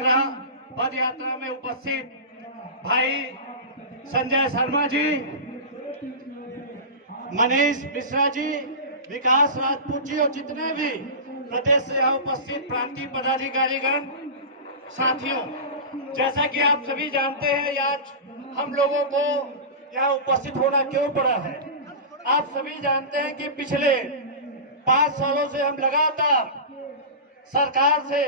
सत्याग्रह पद यात्रा में उपस्थित भाई संजय शर्मा जी, मनीष मिश्रा जी, विकास राजपूत जी और जितने भी प्रदेश से यहाँ उपस्थित प्रांतीय पदाधिकारीगण, साथियों, जैसा कि आप सभी जानते हैं आज हम लोगों को यहाँ उपस्थित होना क्यों पड़ा है। आप सभी जानते हैं कि पिछले 5 सालों से हम लगातार सरकार से,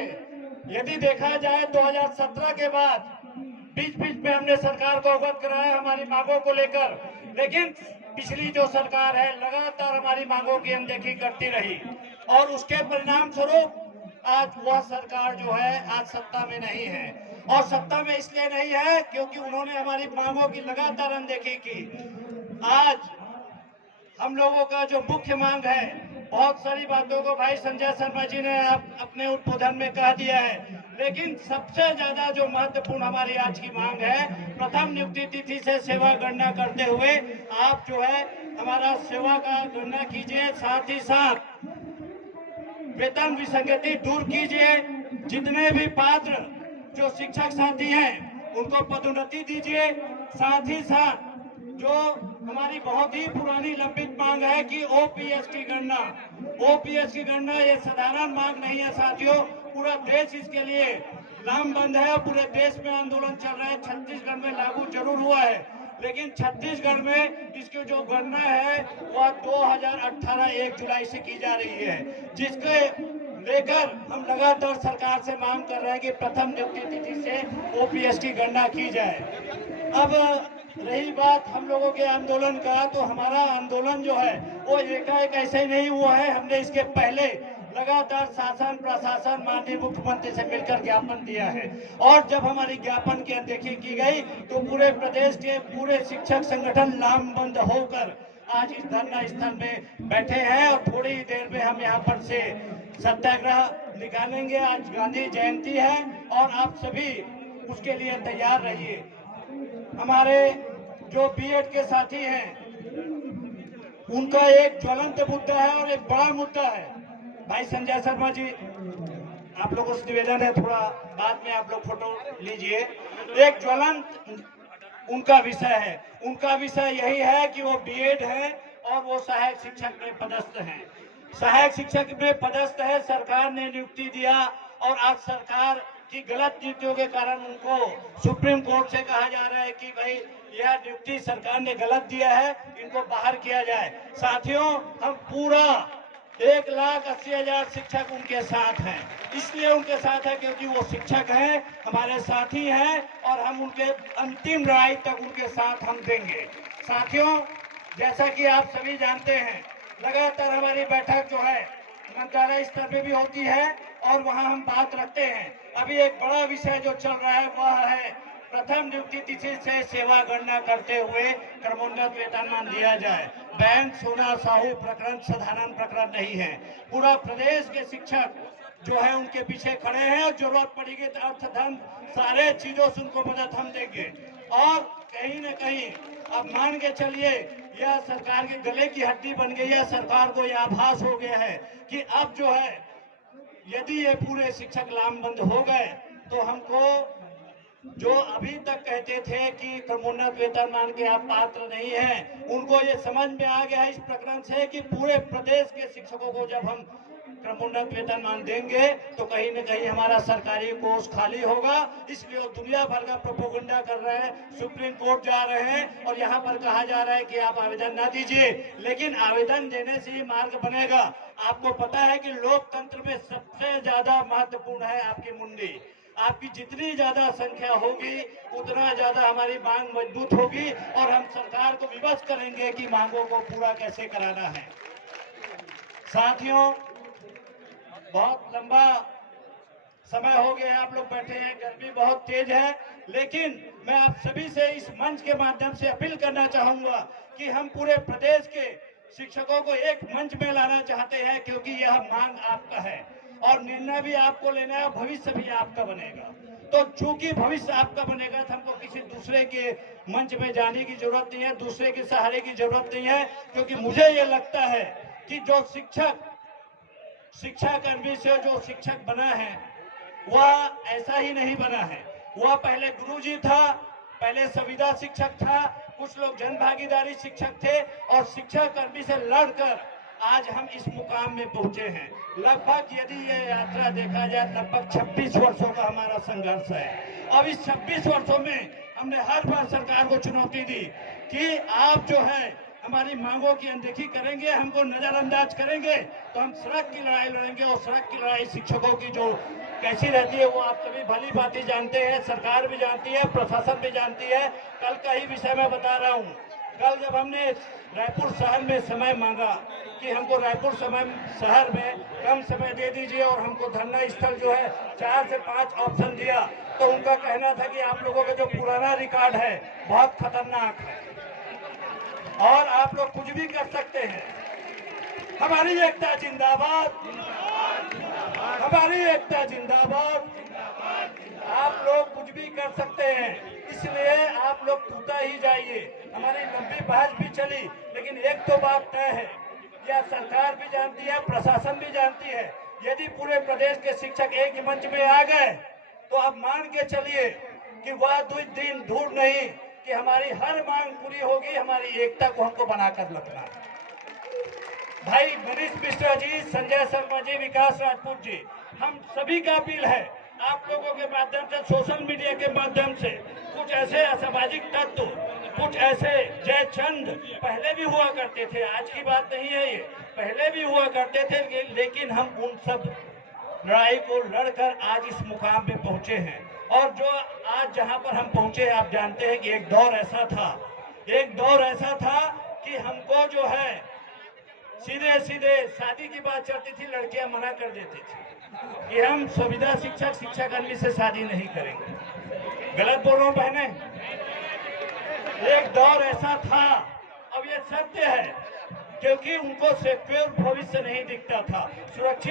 यदि देखा जाए 2017 के बाद बीच बीच में हमने सरकार को अवगत कराया हमारी मांगों को लेकर, लेकिन पिछली जो सरकार है लगातार हमारी मांगों की अनदेखी करती रही और उसके परिणाम स्वरूप आज वह सरकार जो है आज सत्ता में नहीं है। और सत्ता में इसलिए नहीं है क्योंकि उन्होंने हमारी मांगों की लगातार अनदेखी की। आज हम लोगों का जो मुख्य मांग है, बहुत सारी बातों को भाई संजय शर्मा जी ने अपने उद्बोधन में कह दिया है, लेकिन सबसे ज्यादा जो महत्वपूर्ण हमारी आज की मांग है, प्रथम नियुक्ति तिथि से सेवा गणना करते हुए आप जो है हमारा सेवा का गणना कीजिए, साथ ही साथ वेतन विसंगति दूर कीजिए। जितने भी पात्र जो शिक्षक साथी हैं उनको पदोन्नति दीजिए। साथ ही साथ जो हमारी बहुत ही पुरानी लंबित मांग है कि ओपीएस की गणना ये साधारण मांग नहीं है साथियों, पूरा देश इसके लिए लामबंद है और पूरे देश में आंदोलन चल रहा है। छत्तीसगढ़ में लागू जरूर हुआ है, लेकिन छत्तीसगढ़ में इसकी जो गणना है वह 2018 1 जुलाई से की जा रही है, जिसके लेकर हम लगातार सरकार से मांग कर रहे हैं कि प्रथम नियुक्ति तिथि से ओपीएस की गणना की जाए। अब रही बात हम लोगों के आंदोलन का, तो हमारा आंदोलन जो है वो एकाएक ऐसे ही नहीं हुआ है। हमने इसके पहले लगातार शासन प्रशासन माननीय मुख्यमंत्री से मिलकर ज्ञापन दिया है और जब हमारी ज्ञापन की अनदेखी की गई तो पूरे प्रदेश के पूरे शिक्षक संगठन लामबंद होकर आज इस धरना स्थल में बैठे हैं और थोड़ी ही देर में हम यहाँ पर से सत्याग्रह निकालेंगे। आज गांधी जयंती है और आप सभी उसके लिए तैयार रहिए। हमारे जो बीएड के साथी हैं उनका एक ज्वलंत मुद्दा है और एक बड़ा मुद्दा है। भाई संजय शर्मा जी, आप लोगों से निवेदन है थोड़ा बाद में आप लोग फोटो लीजिए। एक ज्वलंत उनका विषय है, उनका विषय यही है कि वो बीएड है और वो सहायक शिक्षक में पदस्थ हैं। सहायक शिक्षक में पदस्थ है, सरकार ने नियुक्ति दिया और आज सरकार की गलत नीतियों के कारण उनको सुप्रीम कोर्ट से कहा जा रहा है कि भाई यह नियुक्ति सरकार ने गलत दिया है, इनको बाहर किया जाए। साथियों, हम पूरा 1,80,000 शिक्षक उनके साथ हैं। इसलिए उनके साथ है क्योंकि वो शिक्षक हैं, हमारे साथी हैं और हम उनके अंतिम लड़ाई तक उनके साथ हम देंगे। साथियों, जैसा कि आप सभी जानते हैं, लगातार हमारी बैठक जो है मंत्रालय स्तर पे भी होती है और वहां हम बात रखते हैं। अभी एक बड़ा विषय जो चल रहा है वह है प्रथम नियुक्ति तिथि से सेवा गणना करते हुए क्रमोन्नत वेतनमान दिया जाए। बैंक सोना साहू प्रकरण साधारण प्रकरण नहीं है। पूरा प्रदेश के शिक्षक जो है उनके पीछे खड़े हैं और जरूरत पड़ेगी तो अर्थ धन सारे चीजों से उनको मदद हम देंगे। और कहीं न कहीं अब मान के चलिए यह सरकार के गले की हड्डी बन गई है। सरकार को यह आभास हो गया है कि अब जो है यदि ये पूरे शिक्षक लामबंद हो गए तो हमको जो अभी तक कहते थे कि क्रमोन्नत वेतनमान के आप पात्र नहीं हैं, उनको ये समझ में आ गया है इस प्रकरण से कि पूरे प्रदेश के शिक्षकों को जब हम क्रमोन्नत वेतनमान देंगे तो कहीं न कहीं हमारा सरकारी कोष खाली होगा। इसलिए वो दुनिया भर का प्रोपोगंडा कर रहे हैं, सुप्रीम कोर्ट जा रहे हैं और यहाँ पर कहा जा रहा है कि आप आवेदन ना दीजिए, लेकिन आवेदन देने से ही मार्ग बनेगा। आपको पता है कि लोकतंत्र में सबसे ज्यादा महत्वपूर्ण है आपकी मुंडी। आपकी जितनी ज्यादा संख्या होगी उतना ज्यादा हमारी मांग मजबूत होगी और हम सरकार को विवश करेंगे कि मांगों को पूरा कैसे कराना है। साथियों, बहुत लंबा समय हो गया है, आप लोग बैठे हैं, गर्मी बहुत तेज है, लेकिन मैं आप सभी से इस मंच के माध्यम से अपील करना चाहूंगा कि हम पूरे प्रदेश के शिक्षकों को एक मंच में लाना चाहते हैं, क्योंकि यह मांग आपका है और निर्णय भी आपको लेना है, भविष्य भी आपका बनेगा। तो चूंकि भविष्य आपका बनेगा तो हमको किसी दूसरे के मंच में जाने की जरूरत नहीं है, दूसरे के सहारे की जरूरत नहीं है, क्योंकि मुझे ये लगता है कि जो शिक्षाकर्मी से जो शिक्षक बना है वह ऐसा ही नहीं बना है। वह पहले गुरुजी था, पहले संविदा शिक्षक था, कुछ लोग जन भागीदारी शिक्षक थे और शिक्षा कर्मी से लड़कर आज हम इस मुकाम में पहुंचे हैं। लगभग यदि ये यात्रा देखा जाए लगभग 26 वर्षों का हमारा संघर्ष है। अब इस 26 वर्षों में हमने हर बार सरकार को चुनौती दी कि आप जो है हमारी मांगों की अनदेखी करेंगे, हमको नजरअंदाज करेंगे तो हम सड़क की लड़ाई लड़ेंगे। और सड़क की लड़ाई शिक्षकों की जो कैसी रहती है वो आप सभी भली भांति जानते हैं, सरकार भी जानती है, प्रशासन भी जानती है। कल का ही विषय मैं बता रहा हूँ। कल जब हमने रायपुर शहर में समय मांगा कि हमको रायपुर शहर में कम समय दे दीजिए और हमको धरना स्थल जो है 4 से 5 ऑप्शन दिया, तो उनका कहना था कि आप लोगों का जो पुराना रिकॉर्ड है बहुत खतरनाक है और आप लोग कुछ भी कर सकते हैं। हमारी एकता जिंदाबाद, हमारी एकता जिंदाबाद। आप लोग कुछ भी कर सकते हैं, इसलिए आप लोग टूटा ही जाइए। हमारी लंबी बहस भी चली, लेकिन एक तो बात तय है, यह सरकार भी जानती है, प्रशासन भी जानती है, यदि पूरे प्रदेश के शिक्षक एक ही मंच में आ गए तो आप मान के चलिए कि वह दिन दूर नहीं कि हमारी हर मांग पूरी होगी। हमारी एकता को हमको बनाकर रखना। भाई मनीष मिश्रा जी, संजय शर्मा जी, विकास राजपूत जी, हम सभी का अपील है आप लोगों के माध्यम से, सोशल मीडिया के माध्यम से, कुछ ऐसे असामाजिक तत्व, कुछ ऐसे जयचंद पहले भी हुआ करते थे, आज की बात नहीं है ये, पहले भी हुआ करते थे, लेकिन हम उन सब लड़ाई को लड़कर आज इस मुकाम पे पहुंचे हैं। और जो आज जहां पर हम पहुंचे, आप जानते हैं कि एक दौर ऐसा था कि हमको जो है सीधे सीधे शादी की बात चलती थी, लड़कियां मना कर देती थी कि हम संविदा शिक्षाकर्मी से शादी नहीं करेंगे। गलत बोल रहा हूं बहने? एक दौर ऐसा था। अब ये सत्य है, क्योंकि उनको सिक्योर भविष्य नहीं दिखता था, सुरक्षित